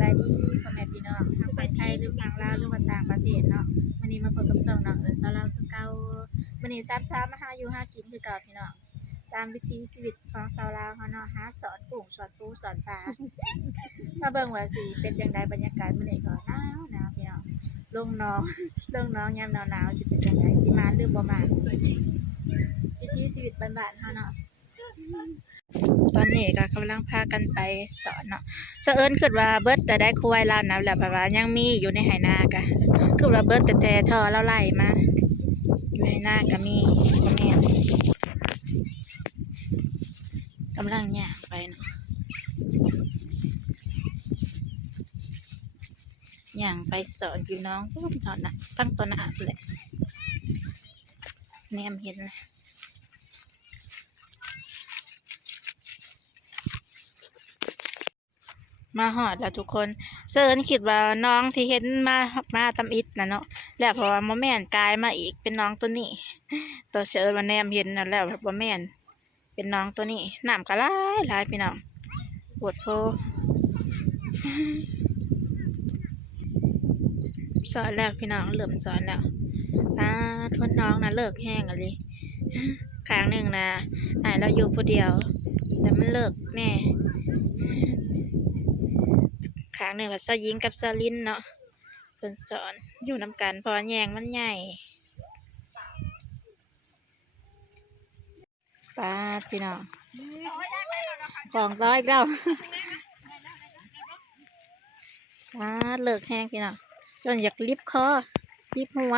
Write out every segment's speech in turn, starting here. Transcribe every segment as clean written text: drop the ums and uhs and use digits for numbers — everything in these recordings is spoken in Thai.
บายดีพ่อแม่พี่น้องทางประเทศไทยหรือทางลาวหรือว่าต่างประเทศเนาะวันนี้มาพบกับช่องน้องสาวลาวคือเก่าวันนี้ซ้ำๆมาหาอยู่หากินคือเก่าพี่น้องตามวิถีชีวิตของชาวลาวเขาเนาะหาสอนกุ้งสอนปูสอนปลามาเบิ่งว่าสิเป็นจังไดบรรยากาศมื้อนี้ก็หนาวพี่น้องลงน้องลงน้องยามหนาวๆสิเป็นจังไดสิมาหรือบ่มาวิถีชีวิตบ้านๆเฮาเนาะตอนนี้ก็กำลังพากันไปสอนเนาะเสอิ้นคิดว่าเบิดแต่ได้คุยแล้วนะแล้วแบบว่ายังมีอยู่ในไหนากะคือว่าเบิดแต่ท่อแล้วไล่มาอยู่ในนาก็มีก็แม่นกำลังย่างไปเนาะย่างไปสอนพี่น้องตอนน่ะตั้งตอนหน้าเลยแนมเห็นเลยมาหอดแล้วทุกคนเซิร์นคิดว่าน้องที่เห็นมาตำอิดนะเนาะแล้วเพราะว่าโมแม่นกลายมาอีกเป็นน้องตัวนี้ตัวเชิญมาแนมเห็นนะแล้วโมแม่นเป็นน้องตัวนี้น้ำก็หลายพี่น้องปวดโพสอนแล้วพี่น้องเริ่มสอนแล้วทวนน้องนะเลิกแห้งอะไรครั้งหนึ่งนะเราอยู่ผู้เดียวแต่มันเลิกแน่ครั้งหนึ่งว่าเซายิงกับเซาลินเนาะเพิ่นสอนอยู่นำกันพอแยงมันใหญ่ป้าพี่น้องของร้อยอีกแล้วเลิกแห้งพี่น้องจนอยากลิบคอลิบหัว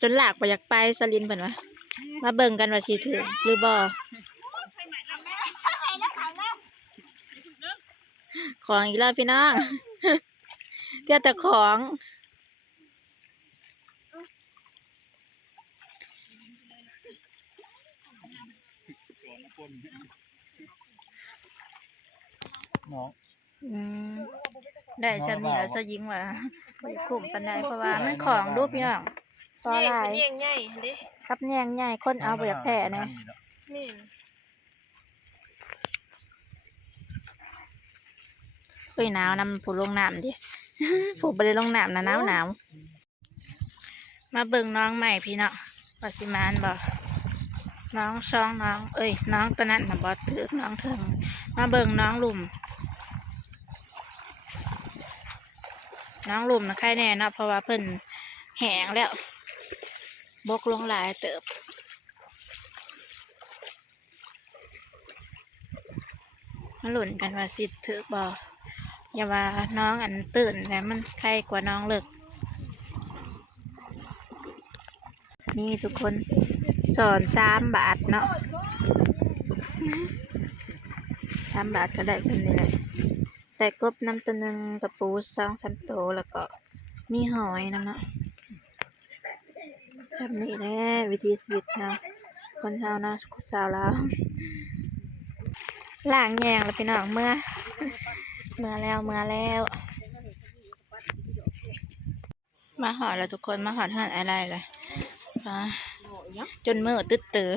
จนหลากไปอยากไปสลินเพิ่นว่ามาเบิ่งกันว่าสิถึงหรือบ่ของอีกแล้วพี่น้องเที่ยวแต่ของได้ชำนี้แล้วซะยิงว่าบ่ได้คุ้มปานใดเพราะว่ามันของดูพี่น้องต่อหลายแยงใหญ่เด้ครับแยงใหญ่คนเอาบ่อยากแพ้นะนี่เฮ้ยหนาวนำผู้ลงน้ำดิผู้บ่ได้ลงน้ำนะหนาวมาเบิ่งน้องใหม่พี่เนาะว่าสิมานบ่น้องช่องน้องน้องตัวนั้นน่ะบ่ถึกน้องถึงมาเบิ่งน้องลุ่มนะใครแน่เนาะเพราะว่าเพิ่นแห้งแล้วบกลงหลายเติบมาหลุ่นกันว่าสิถึกบ่อย่าว่าน้องอันตื่นแต่มันใครกว่าน้องเลิกนี่ทุกคนสอน3 บาทเนาะ3 บาทก็ได้เช่นนี้เลยแต่กบน้ำตัวหนึ่งกับปู2-3 ตัวแล้วก็มีหอยน้ำเนาะจำนี่แหละวิธีชีวิตเนาะคนเฮาเนาะสาวลาวล้างแยงแล้วพี่น้องเมื่อแล้วมาหอดแล้วทุกคนมาหอดเฮือนอะไรเลยจนมือตื้อ